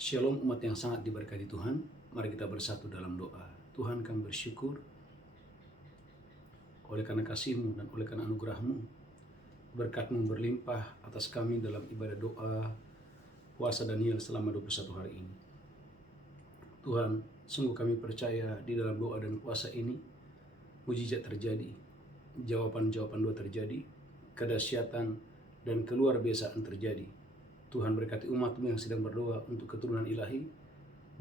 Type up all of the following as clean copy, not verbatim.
Shalom umat yang sangat diberkati Tuhan. Mari kita bersatu dalam doa. Tuhan, kami bersyukur oleh karena kasih-Mu dan oleh karena anugerah-Mu. Berkat-Mu berlimpah atas kami dalam ibadah doa puasa Daniel selama 21 hari ini. Tuhan, sungguh kami percaya di dalam doa dan puasa ini mujizat terjadi, jawaban-jawaban doa terjadi, kedahsyatan dan keluar biasaan terjadi. Tuhan, berkati umat-Mu yang sedang berdoa untuk keturunan ilahi,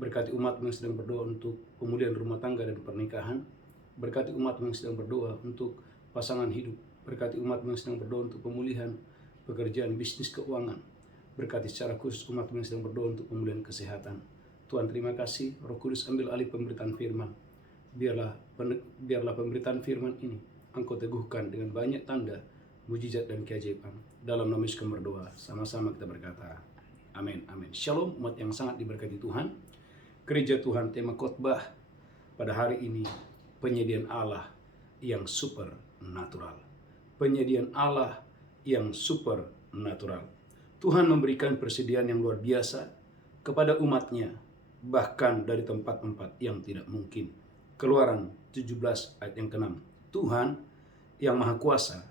berkati umat-Mu yang sedang berdoa untuk pemulihan rumah tangga dan pernikahan, berkati umat-Mu yang sedang berdoa untuk pasangan hidup, berkati umat-Mu yang sedang berdoa untuk pemulihan pekerjaan, bisnis, keuangan, berkati secara khusus umat-Mu yang sedang berdoa untuk pemulihan kesehatan. Tuhan, terima kasih. Roh Kudus, ambil alih pemberitaan firman. Biarlah pemberitaan firman ini Engkau teguhkan dengan banyak tanda, mujizat dan keajaiban. Dalam nama Yesus kami berdoa, sama-sama kita berkata, amin, amin. Shalom umat yang sangat diberkati Tuhan. Gereja Tuhan, tema khotbah pada hari ini, penyediaan Allah yang supernatural. Penyediaan Allah yang supernatural. Tuhan memberikan persediaan yang luar biasa kepada umatnya, bahkan dari tempat-tempat yang tidak mungkin. Keluaran 17 ayat yang ke-6. Tuhan yang Maha Kuasa,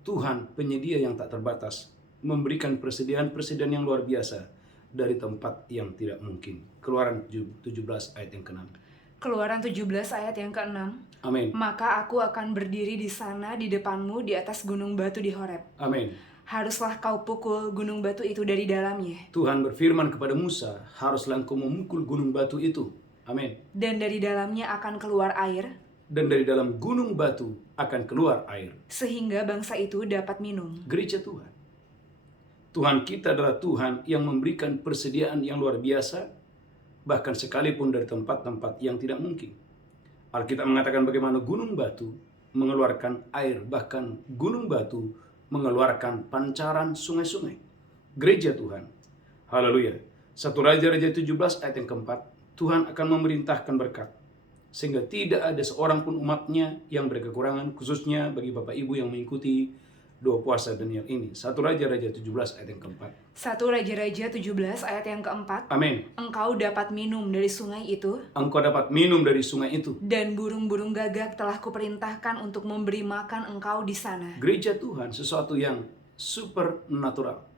Tuhan penyedia yang tak terbatas, memberikan persediaan-persediaan yang luar biasa dari tempat yang tidak mungkin. Keluaran 17 ayat yang ke-6. Keluaran 17 ayat yang ke-6. Amin. Maka aku akan berdiri di sana di depanmu di atas gunung batu di Horeb. Amin. Haruslah kau pukul gunung batu itu dari dalamnya. Tuhan berfirman kepada Musa, haruslah engkau memukul gunung batu itu. Amin. Dan dari dalamnya akan keluar air, Dan dari dalam gunung batu akan keluar air, sehingga bangsa itu dapat minum. Gereja Tuhan, Tuhan kita adalah Tuhan yang memberikan persediaan yang luar biasa, bahkan sekalipun dari tempat-tempat yang tidak mungkin. Alkitab mengatakan bagaimana gunung batu mengeluarkan air, bahkan gunung batu mengeluarkan pancaran sungai-sungai. Gereja Tuhan, haleluya. 1 Raja-Raja 17 ayat yang keempat, Tuhan akan memerintahkan berkat, sehingga tidak ada seorang pun umatnya yang berkekurangan, khususnya bagi Bapak Ibu yang mengikuti doa puasa Daniel ini. 1 Raja-Raja 17 ayat yang keempat. 1 Raja-Raja 17 ayat yang keempat. Amin. Engkau dapat minum dari sungai itu, Engkau dapat minum dari sungai itu. dan burung-burung gagak telah kuperintahkan untuk memberi makan engkau di sana. Gereja Tuhan, sesuatu yang supernatural.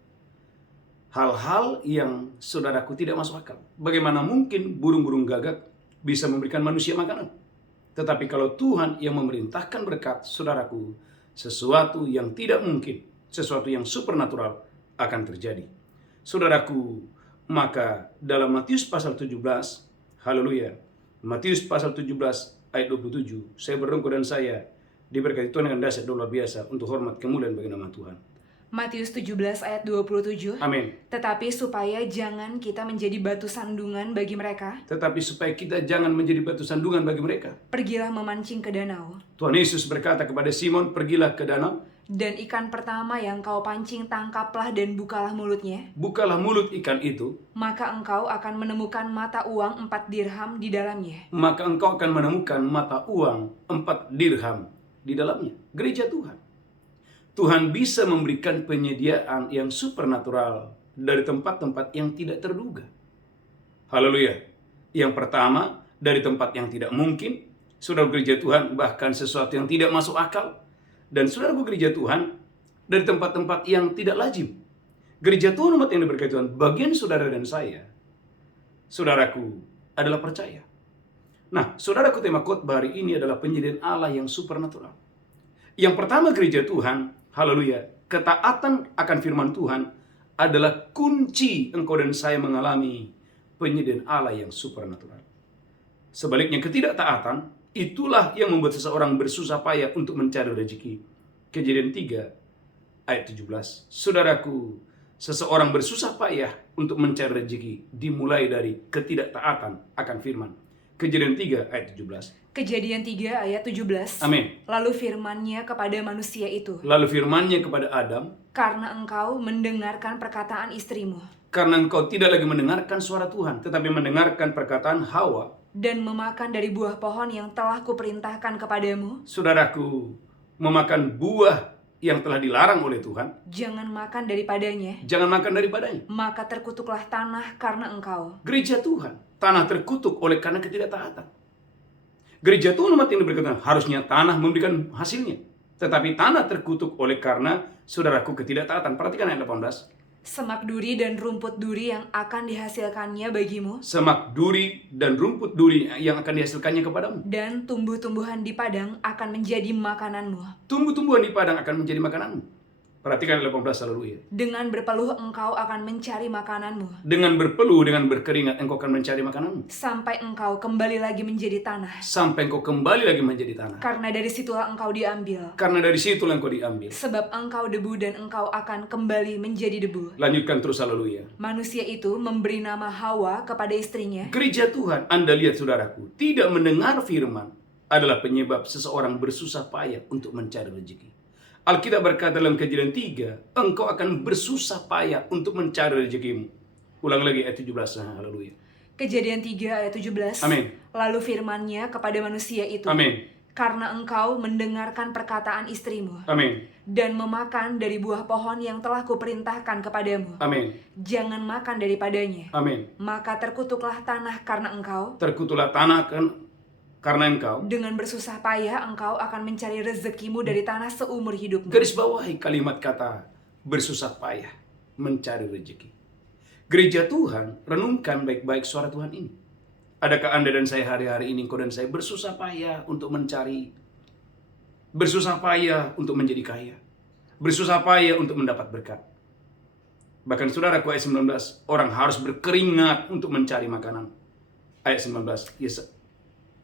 Hal-hal yang saudaraku tidak masuk akal. Bagaimana mungkin burung-burung gagak bisa memberikan manusia makanan? Tetapi kalau Tuhan yang memerintahkan berkat, saudaraku, sesuatu yang tidak mungkin, sesuatu yang supernatural akan terjadi. Saudaraku, maka dalam Matius pasal 17, haleluya, Matius pasal 17 ayat 27, saya berdoa dan saya diberkati Tuhan dengan dahsyat luar biasa untuk hormat kemuliaan bagi nama Tuhan. Matius 17 ayat 27. Amin. Tetapi supaya jangan kita menjadi batu sandungan bagi mereka, Tetapi supaya kita jangan menjadi batu sandungan bagi mereka, pergilah memancing ke danau. Tuhan Yesus berkata kepada Simon, pergilah ke danau, Dan ikan pertama yang kau pancing tangkaplah dan bukalah mulutnya. bukalah mulut ikan itu, Maka engkau akan menemukan mata uang 4 dirham di dalamnya. maka engkau akan menemukan mata uang 4 dirham di dalamnya. Gereja Tuhan, Tuhan bisa memberikan penyediaan yang supernatural dari tempat-tempat yang tidak terduga. Haleluya. Yang pertama, dari tempat yang tidak mungkin. Saudara gereja Tuhan, bahkan sesuatu yang tidak masuk akal. Dan saudara gereja Tuhan, dari tempat-tempat yang tidak lazim. Gereja Tuhan, umat yang diberkati Tuhan, bagian saudara dan saya, saudaraku, adalah percaya. Nah, saudaraku, tema khotbah hari ini adalah penyediaan Allah yang supernatural. Yang pertama, gereja Tuhan, haleluya, ketaatan akan firman Tuhan adalah kunci engkau dan saya mengalami penyediaan Allah yang supernatural. Sebaliknya, ketidaktaatan itulah yang membuat seseorang bersusah payah untuk mencari rezeki. Kejadian 3 ayat 17. Saudaraku, seseorang bersusah payah untuk mencari rezeki dimulai dari ketidaktaatan akan firman. Kejadian 3 ayat 17. Kejadian 3 ayat 17. Amin. Lalu firman-Nya kepada manusia itu, Lalu firman-Nya kepada Adam, karena engkau mendengarkan perkataan istrimu, karena engkau tidak lagi mendengarkan suara Tuhan, tetapi mendengarkan perkataan Hawa, dan memakan dari buah pohon yang telah kuperintahkan kepadamu, saudaraku, memakan buah yang telah dilarang oleh Tuhan, jangan makan daripadanya, jangan makan daripadanya. maka terkutuklah tanah karena engkau. Gereja Tuhan, tanah terkutuk oleh karena ketidaktaatan. Gereja Tuhan umat yang berkata harusnya tanah memberikan hasilnya. Tetapi tanah terkutuk oleh karena saudaraku ketidaktaatan. Perhatikan ayat 18. Semak duri dan rumput duri yang akan dihasilkannya bagimu, Semak duri dan rumput duri yang akan dihasilkannya kepadamu. dan tumbuh-tumbuhan di padang akan menjadi makananmu. Tumbuh-tumbuhan di padang akan menjadi makananmu. Perhatikan ayat 18, haleluya. Dengan berpeluh engkau akan mencari makananmu, Dengan berpeluh, dengan berkeringat engkau akan mencari makananmu. sampai engkau kembali lagi menjadi tanah. Sampai engkau kembali lagi menjadi tanah. Karena dari situlah engkau diambil. Karena dari situlah engkau diambil. Sebab engkau debu dan engkau akan kembali menjadi debu. Lanjutkan terus, haleluya. Manusia itu memberi nama Hawa kepada istrinya. Gereja Tuhan, Anda lihat saudaraku, tidak mendengar firman adalah penyebab seseorang bersusah payah untuk mencari rezeki. Alkitab berkata dalam Kejadian 3, engkau akan bersusah payah untuk mencari rezekimu. Ulang lagi ayat 17, haleluya. Kejadian 3 ayat 17. Amin. Lalu firman-Nya kepada manusia itu. Amin. Karena engkau mendengarkan perkataan istrimu Amin. dan memakan dari buah pohon yang telah kuperintahkan kepadamu. Amin. Jangan makan daripadanya. Amin. Maka terkutuklah tanah karena engkau. Terkutuklah tanah karena engkau. Dengan bersusah payah engkau akan mencari rezekimu dari tanah seumur hidupmu. Garis bawahi kalimat kata bersusah payah mencari rezeki. Gereja Tuhan, renungkan baik-baik suara Tuhan ini. Adakah Anda dan saya hari-hari ini, engkau dan saya bersusah payah untuk mencari, bersusah payah untuk menjadi kaya, bersusah payah untuk mendapat berkat? Bahkan saudaraku ayat 19, orang harus berkeringat untuk mencari makanan. Ayat 19,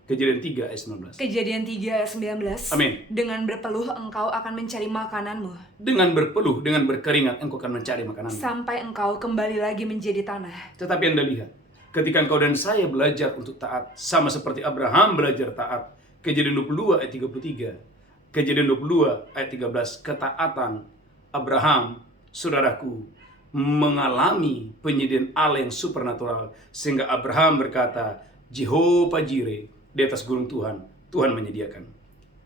Kejadian 3 ayat 19. Kejadian 3 ayat 19. Amin. Dengan berpeluh engkau akan mencari makananmu, Dengan berpeluh, dengan berkeringat, engkau akan mencari makanan. sampai engkau kembali lagi menjadi tanah. Tetapi Anda lihat, ketika engkau dan saya belajar untuk taat, sama seperti Abraham belajar taat, Kejadian 22 ayat 33, Kejadian 22 ayat 13, ketaatan Abraham, saudaraku, mengalami penyediaan Allah yang supernatural, sehingga Abraham berkata, Jehovah Jireh, di atas gunung Tuhan, Tuhan menyediakan.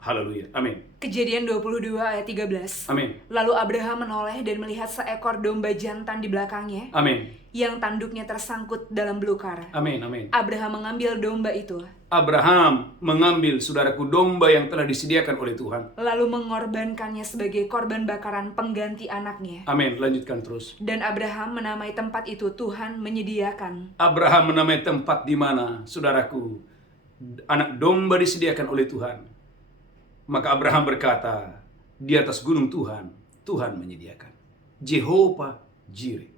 Haleluya, amin. Kejadian 22 ayat 13. Amin. Lalu Abraham menoleh dan melihat seekor domba jantan di belakangnya, Amin. yang tanduknya tersangkut dalam belukar. Amin, amin. Abraham mengambil domba itu, Abraham mengambil, saudaraku, domba yang telah disediakan oleh Tuhan. lalu mengorbankannya sebagai korban bakaran pengganti anaknya. Amin, lanjutkan terus. Dan Abraham menamai tempat itu Tuhan menyediakan. Abraham menamai tempat di mana, saudaraku, anak domba disediakan oleh Tuhan. Maka Abraham berkata, di atas gunung Tuhan, Tuhan menyediakan. Jehovah Jireh.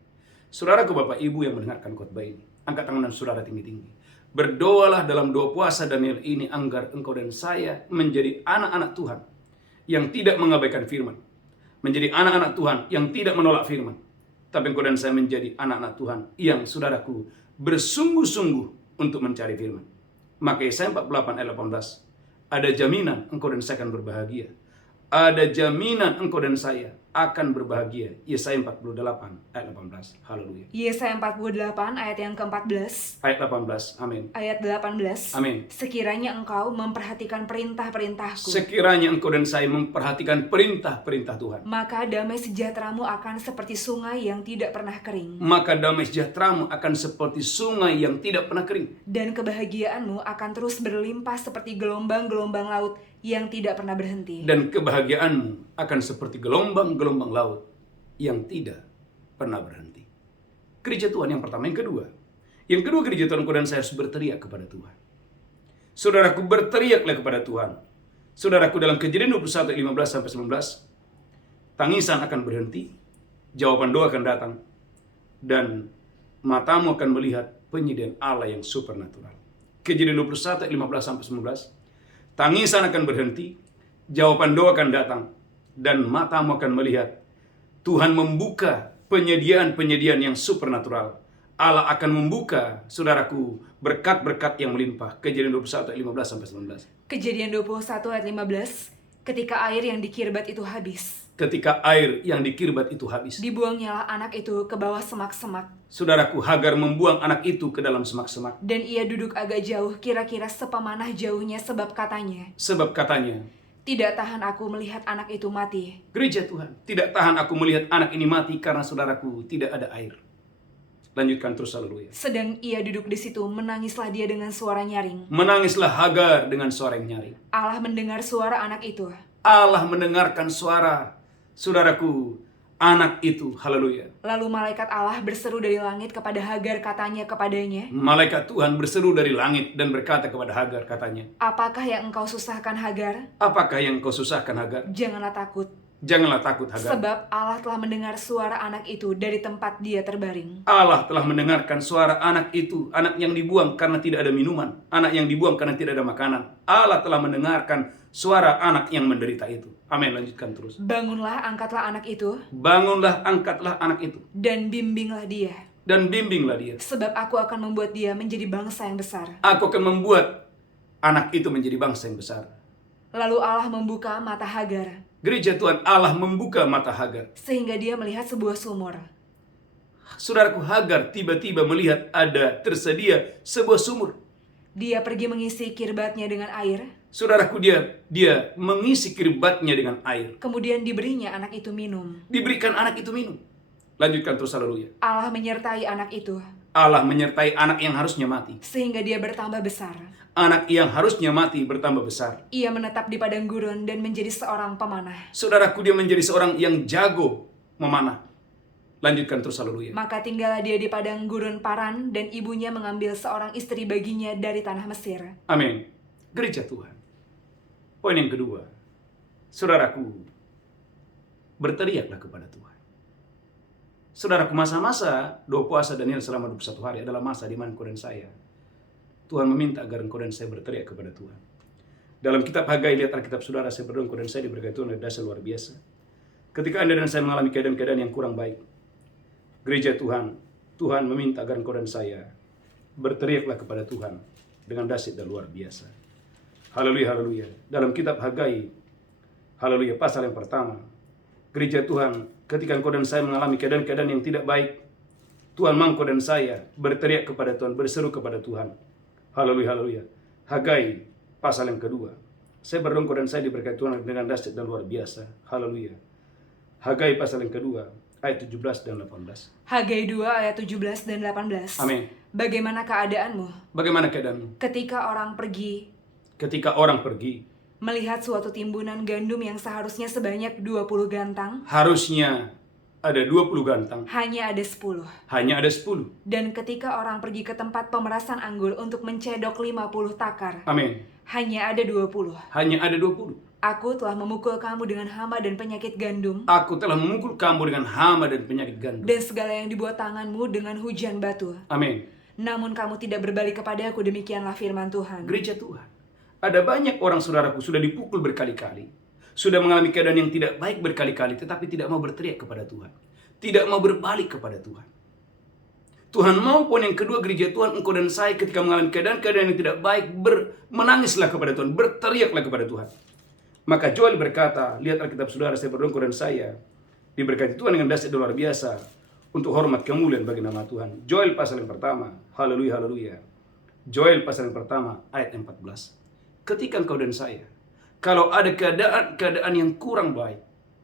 Saudaraku, Bapak Ibu yang mendengarkan khotbah ini, angkat tangan saudara tinggi-tinggi. Berdoalah dalam doa puasa Daniel ini agar engkau dan saya menjadi anak-anak Tuhan yang tidak mengabaikan firman. Menjadi anak-anak Tuhan yang tidak menolak firman. Tapi engkau dan saya menjadi anak-anak Tuhan yang, saudaraku, bersungguh-sungguh untuk mencari firman. Maka Yesaya 48 ayat 18, ada jaminan engkau dan saya akan berbahagia. Ada jaminan engkau dan saya akan berbahagia. Yesaya 48 ayat 18. Haleluya. Yesaya 48 ayat yang ke-14. Ayat 18. Amin. Ayat 18. Amin. Sekiranya engkau memperhatikan perintah-perintahku, Sekiranya engkau dan saya memperhatikan perintah-perintah Tuhan, maka damai sejahteramu akan seperti sungai yang tidak pernah kering, maka damai sejahteramu akan seperti sungai yang tidak pernah kering, dan kebahagiaanmu akan terus berlimpah seperti gelombang-gelombang laut yang tidak pernah berhenti. dan kebahagiaanmu akan seperti gelombang-gelombang laut yang tidak pernah berhenti. Gereja Tuhan yang pertama. Yang kedua gereja Tuhan, engkau dan saya harus berteriak kepada Tuhan. Saudaraku, berteriaklah kepada Tuhan. Saudaraku, dalam Kejadian 21 ayat 15-19, tangisan akan berhenti, jawaban doa akan datang, dan matamu akan melihat penyediaan Allah yang supernatural. Kejadian 21 ayat 15-19, tangisan akan berhenti, jawaban doa akan datang, dan matamu akan melihat Tuhan membuka penyediaan-penyediaan yang supernatural. Allah akan membuka, saudaraku, berkat-berkat yang melimpah. Kejadian 21 ayat 15-19. Kejadian 21 ayat 15, ketika air yang dikirbat itu habis, Ketika air yang dikirbat itu habis, dibuangnyalah anak itu ke bawah semak-semak, saudaraku, Hagar membuang anak itu ke dalam semak-semak. dan ia duduk agak jauh, kira-kira sepemanah jauhnya, sebab katanya, Tidak tahan aku melihat anak itu mati. Gereja Tuhan, tidak tahan aku melihat anak ini mati karena saudaraku tidak ada air. Lanjutkan terus, haleluya. Sedang ia duduk di situ, menangislah dia dengan suara nyaring. Menangislah Hagar dengan suara yang nyaring. Allah mendengar suara anak itu. Allah mendengarkan suara saudaraku, anak itu, haleluya. Lalu malaikat Allah berseru dari langit kepada Hagar, katanya kepadanya, Malaikat Tuhan berseru dari langit dan berkata kepada Hagar, katanya, apakah yang engkau susahkan Hagar? apakah yang kau susahkan Hagar? Janganlah takut, Janganlah takut Hagar. sebab Allah telah mendengar suara anak itu dari tempat dia terbaring. Allah telah mendengarkan suara anak itu, anak yang dibuang karena tidak ada minuman, anak yang dibuang karena tidak ada makanan. Allah telah mendengarkan suara anak yang menderita itu. Amin, lanjutkan terus. Bangunlah, angkatlah anak itu, Bangunlah, angkatlah anak itu, dan bimbinglah dia. dan bimbinglah dia. Sebab aku akan membuat dia menjadi bangsa yang besar. Aku akan membuat anak itu menjadi bangsa yang besar. Lalu Allah membuka mata Hagar, Gereja Tuhan, Allah membuka mata Hagar. sehingga dia melihat sebuah sumur. Saudaraku, Hagar tiba-tiba melihat ada tersedia sebuah sumur. Dia pergi mengisi kirbatnya dengan air, Saudaraku, dia mengisi kirbatnya dengan air. kemudian diberinya anak itu minum. Diberikan anak itu minum. Lanjutkan terus, haleluya. Allah menyertai anak itu, Allah menyertai anak yang harusnya mati. sehingga dia bertambah besar. Anak yang harusnya mati bertambah besar. Ia menetap di padang gurun dan menjadi seorang pemanah. Saudaraku, dia menjadi seorang yang jago memanah. Lanjutkan terus, haleluya. Maka tinggallah dia di padang gurun Paran, dan ibunya mengambil seorang istri baginya dari tanah Mesir. Amin. Gereja Tuhan. Poin yang kedua. Saudaraku, berteriaklah kepada Tuhan. Saudaraku, masa-masa doa puasa Daniel selama 21 hari adalah masa di mana engkau dan saya, Tuhan meminta agar engkau dan saya berteriak kepada Tuhan. Dalam kitab Hagai, lihat Alkitab saudara, saya berdoa engkau dan saya diberkati Tuhan dari dasar luar biasa. Ketika Anda dan saya mengalami keadaan-keadaan yang kurang baik, gereja Tuhan, Tuhan meminta agar engkau dan saya berteriaklah kepada Tuhan dengan dahsyat dan luar biasa. Haleluya, haleluya. Dalam kitab Hagai, haleluya, pasal yang pertama, gereja Tuhan, ketika engkau dan saya mengalami keadaan-keadaan yang tidak baik, Tuhan mau engkau dan saya berteriak kepada Tuhan, berseru kepada Tuhan. Haleluya, haleluya. Hagai, pasal yang kedua. Saya berdoa engkau dan saya diberkati Tuhan dengan dahsyat dan luar biasa. Haleluya. Hagai, pasal yang kedua, ayat 17 dan 18. Hagai 2 ayat 17 dan 18. Amin. Bagaimana keadaanmu Bagaimana keadaanmu? ketika orang pergi Ketika orang pergi, melihat suatu timbunan gandum yang seharusnya sebanyak 20 gantang, harusnya ada 20 gantang, hanya ada 10. hanya ada 10. Dan ketika orang pergi ke tempat pemerasan anggur untuk mencedok 50 takar, Amin. hanya ada 20. Hanya ada 20. Aku telah memukul kamu dengan hama dan penyakit gandum, Aku telah memukul kamu dengan hama dan penyakit gandum. dan segala yang dibuat tanganmu dengan hujan batu. Amin. Namun kamu tidak berbalik kepadaku, demikianlah firman Tuhan. Gereja Tuhan, ada banyak orang saudaraku sudah dipukul berkali-kali, sudah mengalami keadaan yang tidak baik berkali-kali, tetapi tidak mau berteriak kepada Tuhan, tidak mau berbalik kepada Tuhan. Tuhan mau, poin yang kedua, gereja Tuhan, engkau dan saya ketika mengalami keadaan-keadaan yang tidak baik, menangislah kepada Tuhan, berteriaklah kepada Tuhan. Maka Joel berkata, lihat Alkitab saudara, saya berdoa engkau dan saya diberkati Tuhan dengan dahsyat dan luar biasa untuk hormat kemuliaan bagi nama Tuhan. Joel pasal yang pertama, haleluya, haleluya. Joel pasal yang pertama, ayat 14. Ketika engkau dan saya, kalau ada keadaan yang kurang baik,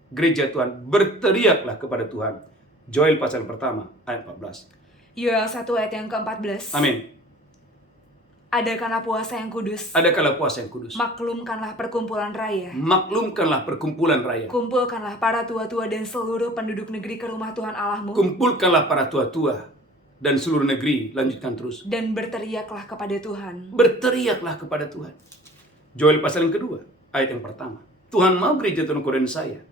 gereja Tuhan, berteriaklah kepada Tuhan. Joel pasal yang pertama, ayat 14. Yoel 1 ayat yang ke-14. Amin. Adakanlah puasa yang kudus, Adakanlah puasa yang kudus. maklumkanlah perkumpulan raya, Maklumkanlah perkumpulan raya. kumpulkanlah para tua-tua dan seluruh penduduk negeri ke rumah Tuhan Allahmu, Kumpulkanlah para tua-tua dan seluruh negeri. Lanjutkan terus. dan berteriaklah kepada Tuhan. Berteriaklah kepada Tuhan. Joel pasal yang kedua, ayat yang pertama. Tuhan mau gereja Tuhan engkau dan saya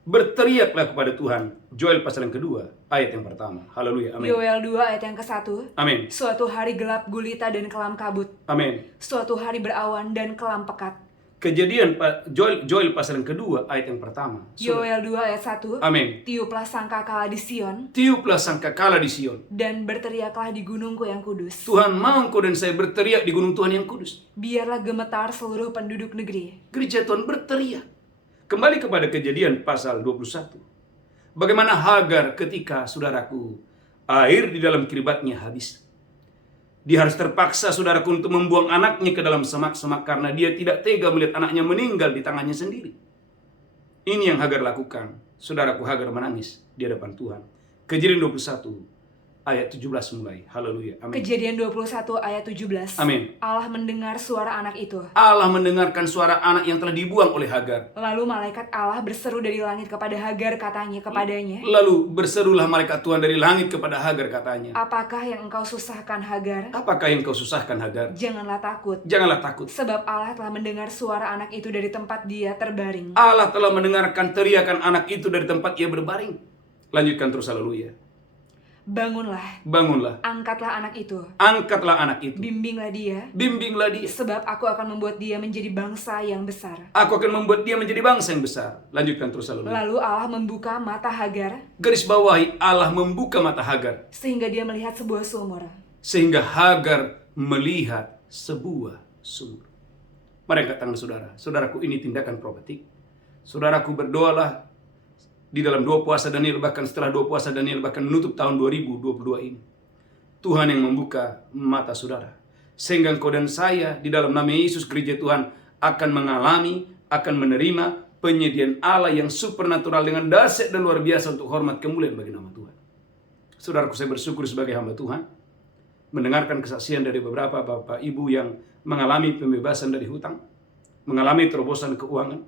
berteriaklah kepada Tuhan. Joel pasal yang kedua, ayat yang pertama. Haleluya, amin. Yoel 2 ayat yang ke-1. Amin, Suatu hari gelap gulita dan kelam kabut, amin. suatu hari berawan dan kelam pekat. Kejadian Joel pasal yang kedua, ayat yang pertama. Yoel 2 ayat 1. Amin. Tiuplah sangkakala di Sion, Tiuplah sangkakala di Sion. dan berteriaklah di gunungku yang kudus. Tuhan mau engkau dan saya berteriak di gunung Tuhan yang kudus. Biarlah gemetar seluruh penduduk negeri. Gereja Tuhan berteriak. Kembali kepada Kejadian pasal 21. Bagaimana Hagar ketika, saudaraku, air di dalam kiribatnya habis. Dia harus terpaksa, saudaraku, untuk membuang anaknya ke dalam semak-semak karena dia tidak tega melihat anaknya meninggal di tangannya sendiri. Ini yang Hagar lakukan. Saudaraku, Hagar menangis di hadapan Tuhan. Kejadian 21 ayat 17 mulai. Haleluya. Amin. Kejadian 21 ayat 17. Amin. Allah mendengar suara anak itu. Allah mendengarkan suara anak yang telah dibuang oleh Hagar. Lalu malaikat Allah berseru dari langit kepada Hagar, katanya kepadanya, Lalu berserulah malaikat Tuhan dari langit kepada Hagar, katanya, apakah yang engkau susahkan, Hagar? apakah yang kau susahkan, Hagar? Janganlah takut, Janganlah takut. sebab Allah telah mendengar suara anak itu dari tempat dia terbaring. Allah telah mendengarkan teriakan anak itu dari tempat ia berbaring. Lanjutkan terus, haleluya. Bangunlah, Bangunlah, angkatlah anak itu, angkatlah anak itu, bimbinglah dia, bimbinglah dia. sebab aku akan membuat dia menjadi bangsa yang besar. Aku akan membuat dia menjadi bangsa yang besar. Lanjutkan terus, haleluya. Lalu Allah membuka mata Hagar, Garis bawahi, Allah membuka mata Hagar, sehingga dia melihat sebuah sumur. sehingga Hagar melihat sebuah sumur. Mari angkat tangan saudara. Saudaraku, ini tindakan profetik. Saudaraku, berdoalah di dalam 2 puasa Daniel, bahkan setelah 2 puasa Daniel, bahkan menutup tahun 2022 ini. Tuhan yang membuka mata saudara, sehingga engkau dan saya di dalam nama Yesus, gereja Tuhan akan mengalami, akan menerima penyediaan Allah yang supernatural dengan dahsyat dan luar biasa untuk hormat kemuliaan bagi nama Tuhan. Saudaraku, saya bersyukur sebagai hamba Tuhan mendengarkan kesaksian dari beberapa bapak ibu yang mengalami pembebasan dari hutang, mengalami terobosan keuangan,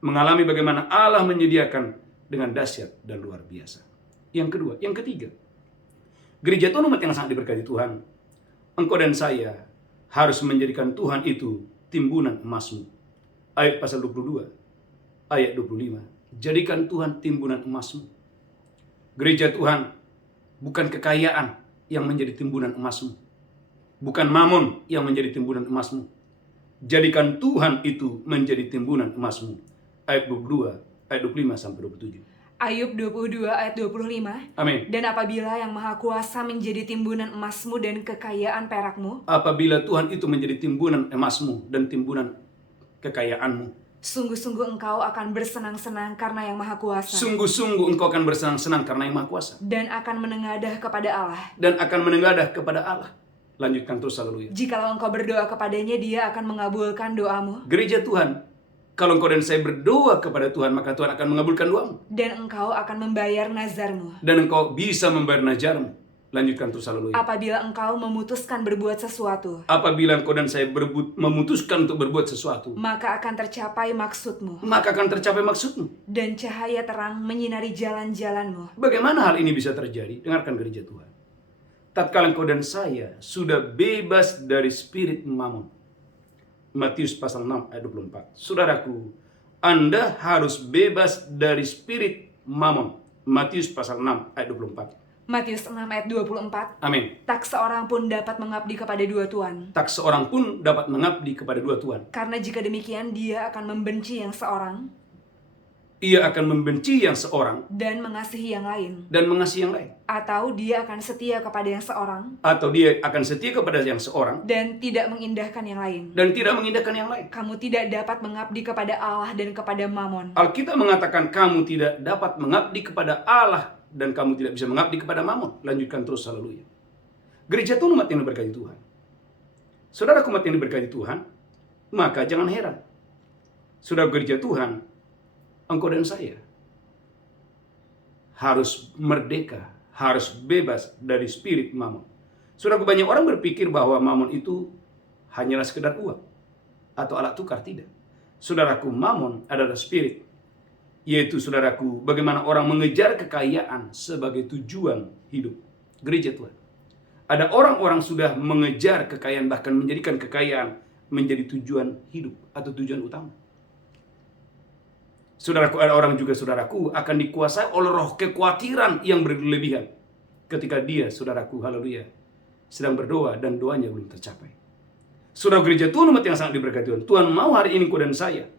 mengalami bagaimana Allah menyediakan dengan dahsyat dan luar biasa. Yang kedua, yang ketiga, gereja Tuhan, umat yang sangat diberkati Tuhan, engkau dan saya harus menjadikan Tuhan itu timbunan emasmu. Ayat pasal 22, ayat 25. Jadikan Tuhan timbunan emasmu. Gereja Tuhan bukan kekayaan yang menjadi timbunan emasmu, bukan mamon yang menjadi timbunan emasmu. Jadikan Tuhan itu menjadi timbunan emasmu. Ayat 22, ayat 25 sampai 27. Ayub 22 ayat 25. Amin. Dan apabila yang Maha Kuasa menjadi timbunan emasmu dan kekayaan perakmu, Apabila Tuhan itu menjadi timbunan emasmu dan timbunan kekayaanmu, sungguh-sungguh engkau akan bersenang-senang karena yang Maha Kuasa, sungguh-sungguh engkau akan bersenang-senang karena yang Maha Kuasa, dan akan menengadah kepada Allah. dan akan menengadah kepada Allah. Lanjutkan terus, haleluya. Jikalau engkau berdoa kepadanya, dia akan mengabulkan doamu, Gereja Tuhan, kalau engkau dan saya berdoa kepada Tuhan, maka Tuhan akan mengabulkan doamu, dan engkau akan membayar nazarmu. dan engkau bisa membayar najarmu. Lanjutkan terus, haleluya. Apabila engkau memutuskan berbuat sesuatu, Apabila engkau dan saya memutuskan untuk berbuat sesuatu, maka akan tercapai maksudmu, maka akan tercapai maksudmu. dan cahaya terang menyinari jalan-jalanmu. Bagaimana hal ini bisa terjadi? Dengarkan, gereja Tuhan. Tatkala engkau dan saya sudah bebas dari spirit mamon. Matius pasal 6 ayat 24. Saudaraku, Anda harus bebas dari spirit mamon. Matius pasal 6 ayat 24. Matius 6 ayat 24. Amin. Tak seorang pun dapat mengabdi kepada dua tuan. Tak seorang pun dapat mengabdi kepada dua tuan. Karena jika demikian, dia akan membenci yang seorang Ia akan membenci yang seorang dan mengasihi yang lain. dan mengasihi yang lain. Atau dia akan setia kepada yang seorang Atau dia akan setia kepada yang seorang dan tidak mengindahkan yang lain. dan tidak mengindahkan yang lain. Kamu tidak dapat mengabdi kepada Allah dan kepada Mamon. Alkitab mengatakan kamu tidak dapat mengabdi kepada Allah dan kamu tidak bisa mengabdi kepada mamon. Lanjutkan terus, haleluya. Gereja Tuhan, umat yang diberkati Tuhan. Saudara umat yang diberkati Tuhan, maka jangan heran. Saudara gereja Tuhan, engkau dan saya harus merdeka, harus bebas dari spirit mamon. Saudara, banyak orang berpikir bahwa mamon itu hanyalah sekedar uang atau alat tukar. Tidak. Saudaraku, mamon adalah spirit. Yaitu, saudaraku, bagaimana orang mengejar kekayaan sebagai tujuan hidup. Gereja Tuhan, ada orang-orang sudah mengejar kekayaan, bahkan menjadikan kekayaan menjadi tujuan hidup atau tujuan utama. Saudaraku, ada orang juga, saudaraku, akan dikuasai oleh roh kekhawatiran yang berlebihan ketika dia, saudaraku, haleluya, sedang berdoa dan doanya belum tercapai. Saudara gereja Tuhan, umat yang sangat diberkati Tuhan, Tuhan mau hari ini kau dan saya,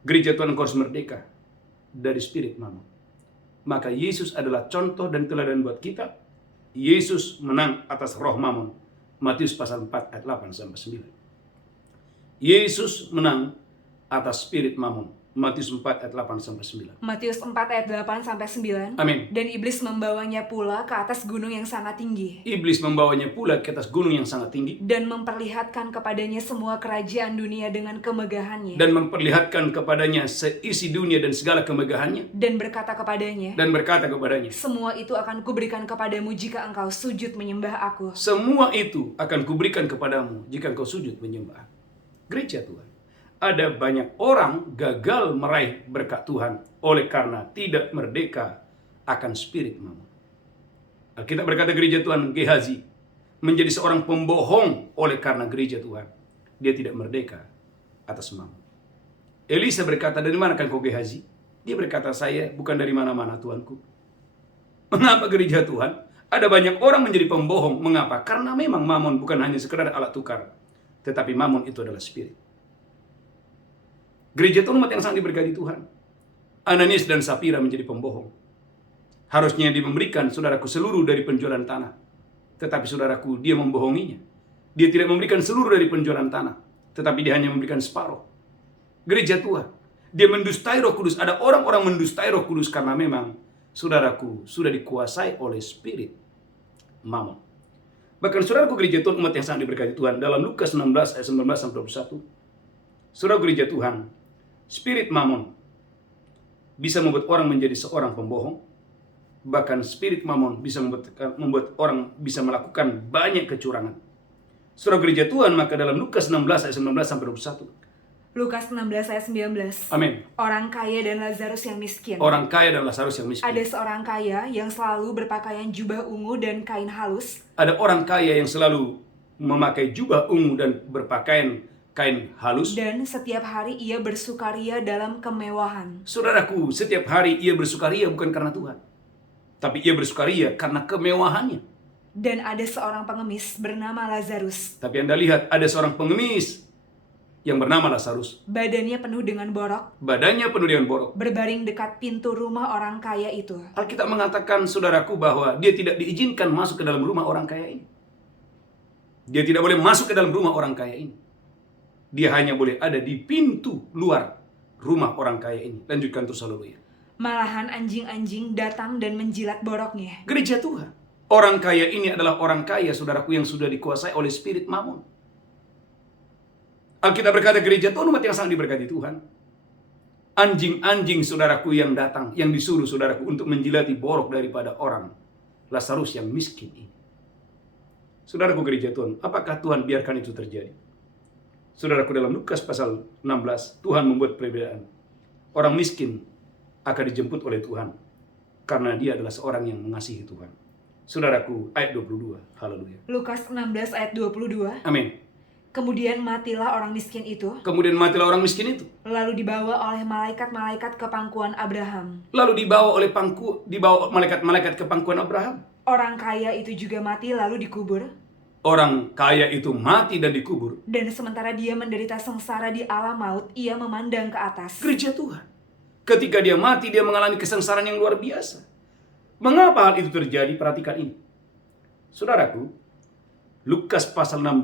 gereja Tuhan, engkau harus merdeka dari spirit mamon. Maka Yesus adalah contoh dan teladan buat kita. Yesus menang atas roh mamon. Matius pasal 4 ayat 8 sampai 9. Yesus menang atas spirit mamon. Matius 4 ayat 8 sampai 9. Matius 4 ayat 8 sampai 9. Amin. Dan iblis membawanya pula ke atas gunung yang sangat tinggi Iblis membawanya pula ke atas gunung yang sangat tinggi dan memperlihatkan kepadanya semua kerajaan dunia dengan kemegahannya. dan memperlihatkan kepadanya seisi dunia dan segala kemegahannya Dan berkata kepadanya, dan berkata kepadanya, semua itu akan kuberikan kepadamu jika engkau sujud menyembah aku. semua itu akan kuberikan kepadamu jika engkau sujud menyembah. Gereja Tuhan, ada banyak orang gagal meraih berkat Tuhan oleh karena tidak merdeka akan spirit mamon. Kita berkata gereja Tuhan Gehazi menjadi seorang pembohong oleh karena gereja Tuhan dia tidak merdeka atas mamon. Elisa berkata, dari mana kan kau Gehazi? Dia berkata, saya bukan dari mana-mana Tuanku. Mengapa gereja Tuhan? Ada banyak orang menjadi pembohong. Mengapa? Karena memang mamon bukan hanya sekedar alat tukar, tetapi mamon itu adalah spirit. Gereja Tuhan umat yang sangat diberkati Tuhan. Ananias dan Sapira menjadi pembohong. Harusnya dia memberikan saudaraku seluruh dari penjualan tanah. Tetapi saudaraku, dia membohonginya. Dia tidak memberikan seluruh dari penjualan tanah. Tetapi dia hanya memberikan separuh. Gereja Tuhan, dia mendustai Roh Kudus. Ada orang-orang mendustai Roh Kudus karena memang saudaraku sudah dikuasai oleh spirit mamon. Bahkan saudaraku gereja Tuhan umat yang sangat diberkati Tuhan, dalam Lukas 16 ayat 19 sampai 21. Saudara gereja Tuhan, spirit mamon bisa membuat orang menjadi seorang pembohong. Bahkan spirit mamon bisa membuat orang bisa melakukan banyak kecurangan. Saudara gereja Tuhan, maka dalam Lukas 16 ayat 19 sampai 21. Lukas 16 ayat 19. Amin. Orang kaya dan Lazarus yang miskin. Orang kaya dan Lazarus yang miskin. Ada seorang kaya yang selalu berpakaian jubah ungu dan kain halus. Ada orang kaya yang selalu memakai jubah ungu dan berpakaian kain halus. Dan setiap hari ia bersukaria dalam kemewahan. Saudaraku, setiap hari ia bersukaria bukan karena Tuhan, tapi ia bersukaria karena kemewahannya. Dan ada seorang pengemis bernama Lazarus. Tapi Anda lihat, ada seorang pengemis yang bernama Lazarus. Badannya penuh dengan borok. Badannya penuh dengan borok. Berbaring dekat pintu rumah orang kaya itu. Alkitab mengatakan, saudaraku, bahwa dia tidak diizinkan masuk ke dalam rumah orang kaya ini. Dia tidak boleh masuk ke dalam rumah orang kaya ini. Dia hanya boleh ada di pintu luar rumah orang kaya ini. Lanjutkan terus, haleluya. Malahan anjing-anjing datang dan menjilat boroknya. Gereja Tuhan, orang kaya ini adalah orang kaya, saudaraku, yang sudah dikuasai oleh spirit mamon. Alkitab berkata gereja Tuhan umat yang sangat diberkati Tuhan. Anjing-anjing saudaraku yang datang, yang disuruh saudaraku untuk menjilati borok daripada orang Lazarus yang miskin ini. Saudaraku gereja Tuhan, apakah Tuhan biarkan itu terjadi? Saudaraku, dalam Lukas pasal 16, Tuhan membuat perbedaan. Orang miskin akan dijemput oleh Tuhan karena dia adalah seorang yang mengasihi Tuhan. Saudaraku, ayat 22. Haleluya. Lukas 16 ayat 22. Amin. Kemudian matilah orang miskin itu. Kemudian matilah orang miskin itu. Lalu dibawa oleh malaikat-malaikat ke pangkuan Abraham. Lalu dibawa malaikat-malaikat ke pangkuan Abraham. Orang kaya itu juga mati lalu dikubur. Orang kaya itu mati dan dikubur. Dan sementara dia menderita sengsara di alam maut, ia memandang ke atas. Gereja Tuhan, ketika dia mati, dia mengalami kesengsaraan yang luar biasa. Mengapa hal itu terjadi? Perhatikan ini. Saudaraku, Lukas pasal 16,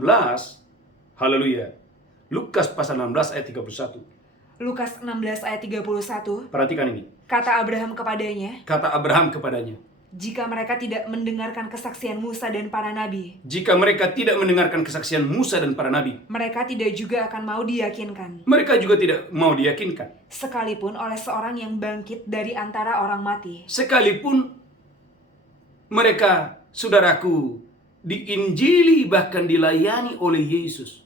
haleluya. Lukas pasal 16 ayat 31. Lukas 16 ayat 31. Perhatikan ini. Kata Abraham kepadanya, Kata Abraham kepadanya, jika mereka tidak mendengarkan kesaksian Musa dan para nabi, jika mereka tidak mendengarkan kesaksian Musa dan para nabi, mereka tidak juga akan mau diyakinkan, mereka juga tidak mau diyakinkan. sekalipun oleh seorang yang bangkit dari antara orang mati. Sekalipun mereka, saudaraku, diinjili bahkan dilayani oleh Yesus,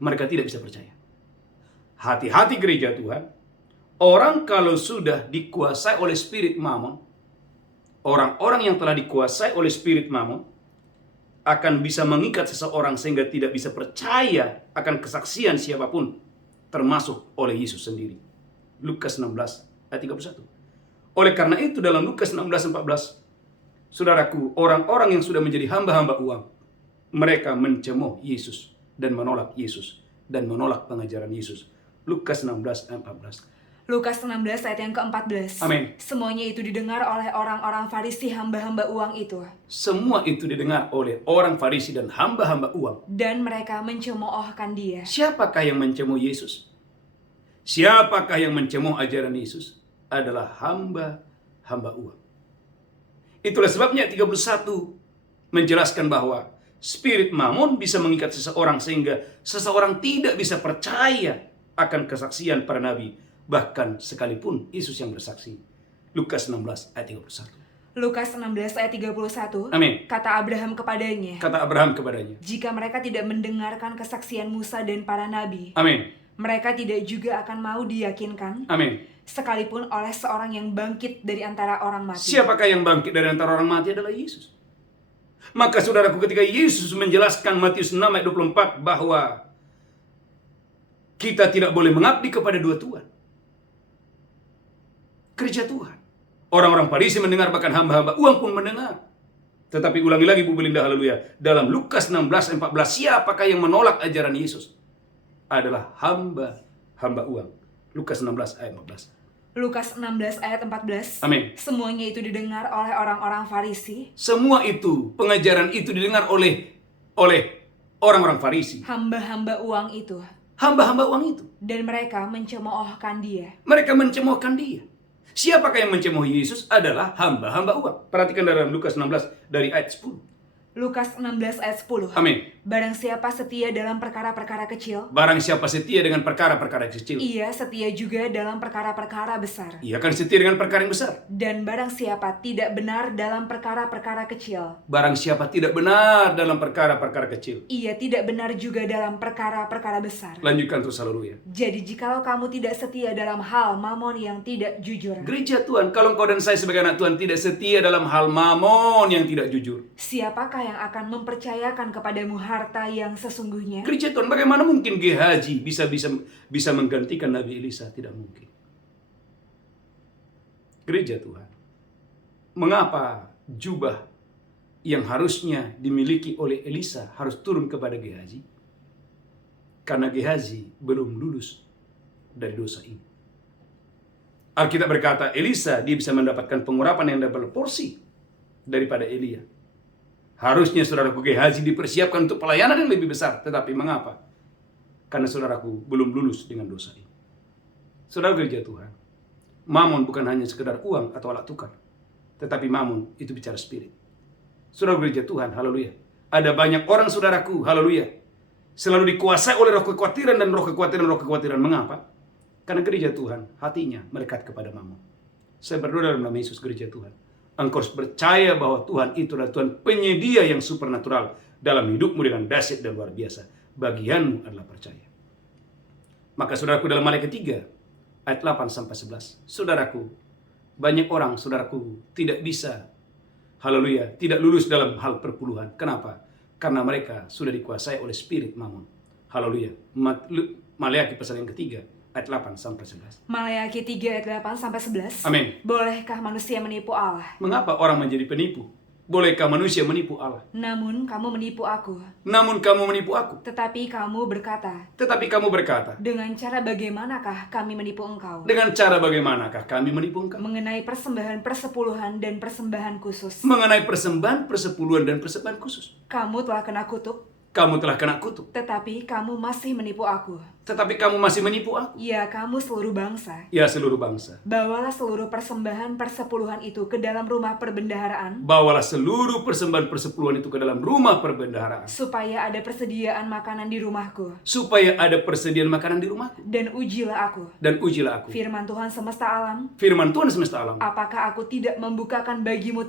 mereka tidak bisa percaya. Hati-hati gereja Tuhan. Orang kalau sudah dikuasai oleh spirit mamon, orang-orang yang telah dikuasai oleh spirit mamon akan bisa mengikat seseorang sehingga tidak bisa percaya akan kesaksian siapapun, termasuk oleh Yesus sendiri. Lukas 16 ayat 31. Oleh karena itu dalam Lukas 16:14, saudaraku, orang-orang yang sudah menjadi hamba-hamba uang, mereka mencemooh Yesus dan menolak Yesus dan menolak pengajaran Yesus. Lukas 16 ayat 14. Lukas 16 ayat yang ke-14. Amin. Semuanya itu didengar oleh orang-orang Farisi hamba-hamba uang itu. Semua itu didengar oleh orang Farisi dan hamba-hamba uang. Dan mereka mencemoohkan dia. Siapakah yang mencemooh Yesus? Siapakah yang mencemooh ajaran Yesus adalah hamba uang. Itulah sebabnya 31 menjelaskan bahwa spirit mamon bisa mengikat seseorang sehingga seseorang tidak bisa percaya akan kesaksian para nabi, bahkan sekalipun Yesus yang bersaksi. Lukas 16 ayat 31. Lukas 16 ayat 31. Amin. Kata Abraham kepadanya, jika mereka tidak mendengarkan kesaksian Musa dan para nabi, amin, mereka tidak juga akan mau diyakinkan, amin, sekalipun oleh seorang yang bangkit dari antara orang mati. Siapakah yang bangkit dari antara orang mati adalah Yesus. Maka saudaraku, ketika Yesus menjelaskan Matius 6 ayat 24 bahwa kita tidak boleh mengabdi kepada dua tuan. Gereja Tuhan. Orang-orang Farisi mendengar, bahkan hamba-hamba uang pun mendengar. Tetapi ulangi lagi Bu Belinda, haleluya. Dalam Lukas 16 ayat 14, siapakah yang menolak ajaran Yesus? Adalah hamba uang. Lukas 16 ayat 14. Lukas 16 ayat 14. Amin. Semuanya itu didengar oleh orang-orang Farisi. Semua itu, pengajaran itu didengar oleh orang-orang Farisi. Hamba-hamba uang itu. Hamba-hamba uang itu. Dan mereka mencemoohkan dia. Mereka mencemoohkan dia. Siapakah yang mencemoohi Yesus? Adalah hamba-hamba uang. Perhatikan dalam Lukas 16 dari ayat 10. Lukas 16 ayat 10. Amin. Barang siapa setia dalam perkara-perkara kecil, Barang siapa setia dengan perkara-perkara kecil, ia setia juga dalam perkara-perkara besar. ia akan setia dengan perkara yang besar. Dan barang siapa tidak benar dalam perkara-perkara kecil, Barang siapa tidak benar dalam perkara-perkara kecil, ia tidak benar juga dalam perkara-perkara besar. lanjutkan terus, haleluya. Jadi jikalau kamu tidak setia dalam hal mamon yang tidak jujur, Gereja Tuhan, kalau engkau dan saya sebagai anak Tuhan tidak setia dalam hal mamon yang tidak jujur, siapakah yang akan mempercayakan kepadamu harta yang sesungguhnya? Gereja Tuhan, bagaimana mungkin Gehazi bisa menggantikan Nabi Elisa? Tidak mungkin. Gereja Tuhan, mengapa jubah yang harusnya dimiliki oleh Elisa harus turun kepada Gehazi? Karena Gehazi belum lulus dari dosa ini. Alkitab berkata, Elisa dia bisa mendapatkan pengurapan yang double porsi daripada Elia. Harusnya saudaraku Gehazi dipersiapkan untuk pelayanan yang lebih besar. Tetapi mengapa? Karena saudaraku belum lulus dengan dosa ini. Saudara gereja Tuhan, mamon bukan hanya sekedar uang atau alat tukar. Tetapi mamon itu bicara spirit. Saudara gereja Tuhan, haleluya. Ada banyak orang saudaraku, haleluya, selalu dikuasai oleh roh kekhawatiran dan roh kekhawatiran. Mengapa? Karena gereja Tuhan hatinya melekat kepada mamon. Saya berdoa dalam nama Yesus, gereja Tuhan, engkau harus percaya bahwa Tuhan itu adalah Tuhan penyedia yang supernatural dalam hidupmu dengan dahsyat dan luar biasa. Bagianmu adalah percaya. Maka saudaraku, dalam Matius 3 ayat 8-11, saudaraku, banyak orang saudaraku tidak bisa, haleluya, tidak lulus dalam hal perpuluhan. Kenapa? Karena mereka sudah dikuasai oleh spirit mamon. Haleluya. Maleakhi pasal yang ketiga ayat 8-11. Maleakhi 3 ayat 8-11. Amin. Bolehkah manusia menipu Allah? Mengapa orang menjadi penipu? Bolehkah manusia menipu Allah? Namun kamu menipu aku. Tetapi kamu berkata, Dengan cara bagaimanakah kami menipu engkau? Mengenai persembahan persepuluhan dan persembahan khusus. Kamu telah kena kutuk. Tetapi kamu masih menipu aku. Ya, kamu seluruh bangsa. Bawalah seluruh persembahan persepuluhan itu ke dalam rumah perbendaharaan. Supaya ada persediaan makanan di rumahku. Dan ujilah aku. Firman Tuhan semesta alam. Apakah aku tidak membukakan bagimu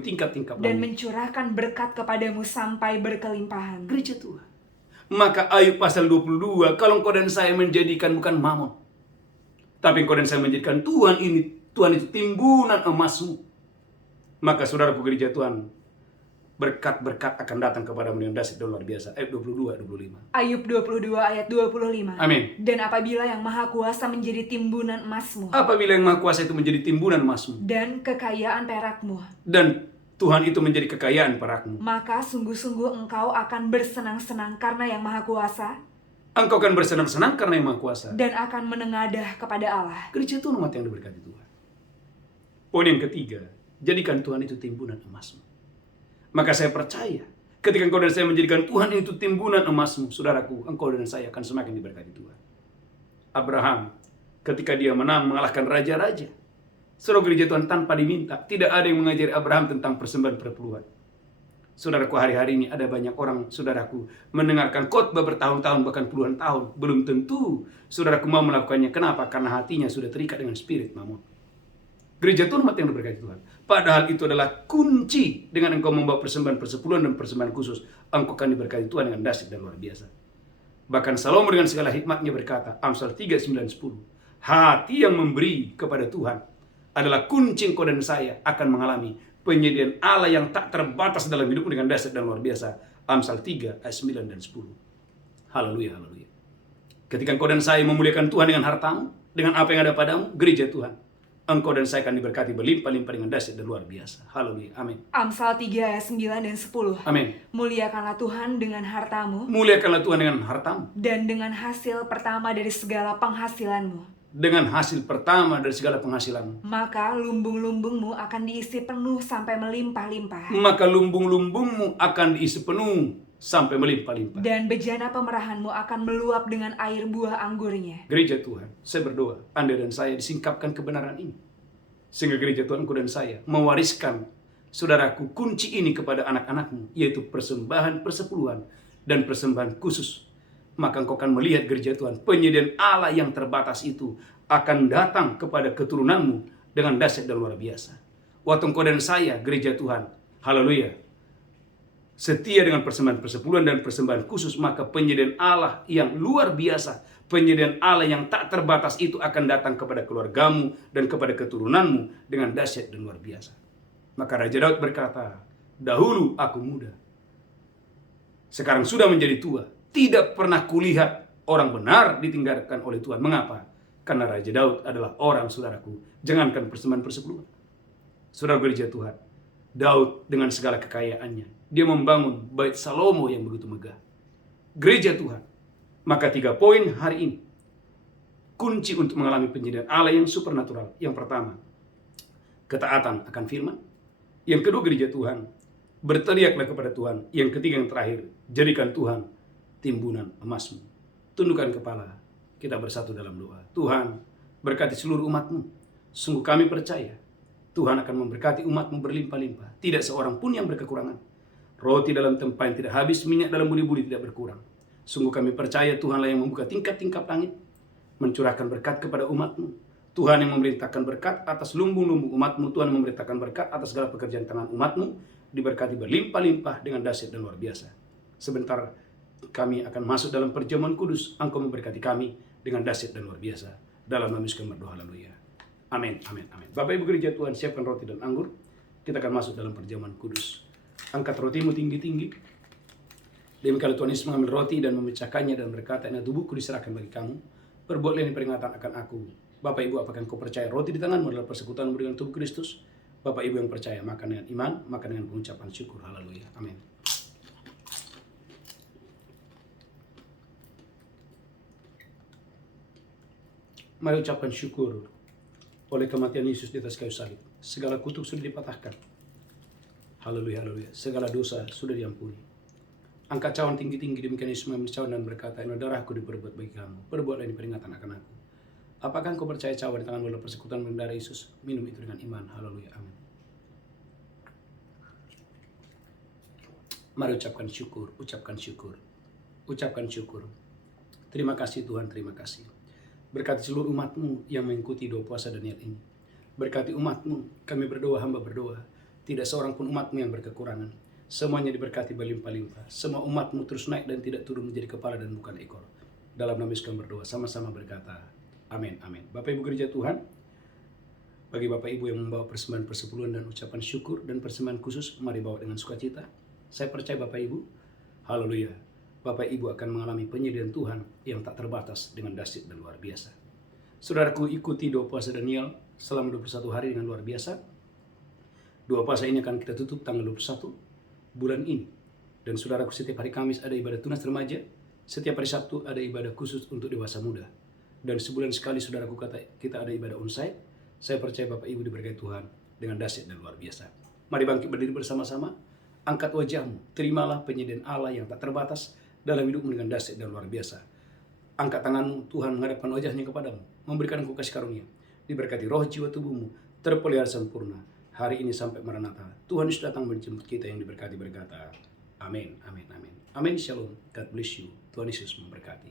tingkap-tingkap langit? Dan mencurahkan berkat kepadamu sampai berkelimpahan. Gereja Tuhan. Maka Ayub pasal 22, kalau engkau dan saya menjadikan bukan mamon, tapi engkau dan saya menjadikan Tuhan itu timbunan emasmu, maka saudaraku gereja Tuhan, berkat-berkat akan datang kepadamu dengan dahsyat dan luar biasa. Ayub 22-25. Ayub 22 ayat 25. Amin. Dan apabila yang maha kuasa menjadi timbunan emasmu. Dan kekayaan perakmu. Tuhan itu menjadi kekayaan perakmu. Maka sungguh-sungguh engkau akan bersenang-senang karena yang maha kuasa. Dan akan menengadah kepada Allah. Gereja Tuhan, umat yang diberkati Tuhan. Poin yang ketiga, jadikan Tuhan itu timbunan emasmu. Maka saya percaya, Ketika engkau dan saya menjadikan Tuhan itu timbunan emasmu, saudaraku, engkau dan saya akan semakin diberkati Tuhan. Abraham, ketika dia menang mengalahkan raja-raja, saudara gereja Tuhan, tanpa diminta, tidak ada yang mengajari Abraham tentang persembahan perpuluhan. Saudaraku, hari-hari ini ada banyak orang, saudaraku, mendengarkan khotbah bertahun-tahun, bahkan puluhan tahun. Belum tentu saudaraku mau melakukannya. Kenapa? Karena hatinya sudah terikat dengan spirit mamon. Gereja Tuhan mati yang diberkati Tuhan. Padahal itu adalah kunci. Dengan engkau membawa persembahan persepuluhan dan persembahan khusus, engkau akan diberkati Tuhan dengan dahsyat dan luar biasa. Bahkan Salomo dengan segala hikmatnya berkata, Amsal 3:9-10, hati yang memberi kepada Tuhan adalah kunci engkau dan saya akan mengalami penyediaan Allah yang tak terbatas dalam hidupmu dengan dahsyat dan luar biasa. Amsal 3:9 dan 10. Haleluya, haleluya. Ketika engkau dan saya memuliakan Tuhan dengan hartamu, dengan apa yang ada padamu, gereja Tuhan, engkau dan saya akan diberkati berlimpah-limpah dengan dahsyat dan luar biasa. Haleluya, amin. Amsal 3:9 dan 10. Amin. Muliakanlah Tuhan dengan hartamu. Muliakanlah Tuhan dengan hartamu. Dan dengan hasil pertama dari segala penghasilanmu. Dengan hasil pertama dari segala penghasilanmu. Maka lumbung-lumbungmu akan diisi penuh sampai melimpah-limpah. Maka lumbung-lumbungmu akan diisi penuh sampai melimpah-limpah. Dan bejana pemerahanmu akan meluap dengan air buah anggurnya. Gereja Tuhan, saya berdoa, Anda dan saya disingkapkan kebenaran ini. Sehingga gereja Tuhan, engkau dan saya mewariskan, saudaraku, kunci ini kepada anak-anakmu, yaitu persembahan persepuluhan dan persembahan khusus. Maka engkau akan melihat gereja Tuhan, penyediaan Allah yang terbatas itu akan datang kepada keturunanmu dengan dahsyat dan luar biasa. Waktu engkau dan saya, gereja Tuhan, haleluya, setia dengan persembahan persepuluhan dan persembahan khusus, maka penyediaan Allah yang luar biasa, penyediaan Allah yang tak terbatas itu akan datang kepada keluargamu dan kepada keturunanmu dengan dahsyat dan luar biasa. Maka Raja Daud berkata, dahulu aku muda, sekarang sudah menjadi tua. Tidak pernah kulihat orang benar ditinggalkan oleh Tuhan. Mengapa? Karena Raja Daud adalah orang, saudaraku, jangankan persembahan persepuluhan. Saudara gereja Tuhan, Daud dengan segala kekayaannya, dia membangun bait Salomo yang begitu megah. Gereja Tuhan, maka 3 poin hari ini, kunci untuk mengalami penyediaan Allah yang supernatural. Yang pertama, ketaatan akan firman. Yang kedua, gereja Tuhan, berteriaklah kepada Tuhan. Yang ketiga, yang terakhir, jadikan Tuhan timbunan emasmu. Tundukkan kepala, kita bersatu dalam doa. Tuhan, berkati seluruh umatmu. Sungguh kami percaya, Tuhan akan memberkati umatmu berlimpah-limpah. Tidak seorang pun yang berkekurangan. Roti dalam tempayan tidak habis, minyak dalam budi-budi tidak berkurang. Sungguh kami percaya Tuhanlah yang membuka tingkap-tingkap langit, mencurahkan berkat kepada umatmu. Tuhan yang memerintahkan berkat atas lumbung-lumbung umatmu. Tuhan yang memerintahkan berkat atas segala pekerjaan tangan umatmu. Diberkati berlimpah-limpah dengan dahsyat dan luar biasa. Sebentar kami akan masuk dalam perjamuan kudus. Engkau memberkati kami dengan dahsyat dan luar biasa. Dalam nama Yesus kami berdoa, haleluya. Amin, amin, amin. Bapak Ibu gereja Tuhan, siapkan roti dan anggur. Kita akan masuk dalam perjamuan kudus. Angkat rotimu tinggi-tinggi. Demikian Tuhan Yesus mengambil roti dan memecahkannya dan berkata, ini tubuhku diserahkan bagi kamu. Perbuatlah ini peringatan akan aku. Bapak Ibu, apakah engkau percaya roti di tanganmu adalah persekutuanmu dengan tubuh Kristus? Bapak Ibu yang percaya, makan dengan iman, makan dengan pengucapan syukur. Haleluya. Amin. Mari ucapkan syukur oleh kematian Yesus di atas kayu salib. Segala kutuk sudah dipatahkan. Haleluya, haleluya. Segala dosa sudah diampuni. Angkat cawan tinggi-tinggi, demikian Yesus mengambil cawan dan berkata, ini darahku diperbuat bagi kamu. Perbuatlah ini peringatan akan aku. Apakah engkau percaya cawan di tangan bola persekutuan darah Yesus? Minum itu dengan iman. Haleluya, amin. Mari ucapkan syukur, ucapkan syukur, ucapkan syukur. Terima kasih Tuhan, terima kasih. Berkati seluruh umatmu yang mengikuti doa puasa Daniel ini. Berkati umatmu, kami berdoa, hamba berdoa. Tidak seorang pun umatmu yang berkekurangan. Semuanya diberkati berlimpah-limpah. Semua umatmu terus naik dan tidak turun menjadi kepala dan bukan ekor. Dalam nama Yesus kami berdoa, sama-sama berkata, amin, amin. Bapak Ibu gereja Tuhan, bagi Bapak Ibu yang membawa persembahan persepuluhan dan ucapan syukur dan persembahan khusus, mari bawa dengan sukacita. Saya percaya Bapak Ibu, haleluya, Bapak Ibu akan mengalami penyediaan Tuhan yang tak terbatas dengan dahsyat dan luar biasa. Saudaraku, ikuti doa puasa Daniel selama 21 hari dengan luar biasa. Doa puasa ini akan kita tutup tanggal 21 bulan ini. Dan saudaraku, setiap hari Kamis ada ibadah tunas remaja, setiap hari Sabtu ada ibadah khusus untuk dewasa muda. Dan sebulan sekali saudaraku kita ada ibadah onsite. Saya percaya Bapak Ibu diberkati Tuhan dengan dahsyat dan luar biasa. Mari bangkit berdiri bersama-sama. Angkat wajahmu, terimalah penyediaan Allah yang tak terbatas dalam hidupmu dengan dahsyat dan luar biasa. Angkat tanganmu, Tuhan menghadapkan wajahnya kepadamu, memberikan engkau kasih karunia. Diberkati roh, jiwa, tubuhmu, terpelihara sempurna. Hari ini sampai Maranatha, Tuhan Yesus datang menjemput kita yang diberkati berkata, amin, amin, amin. Amin, shalom, God bless you, Tuhan Yesus memberkati.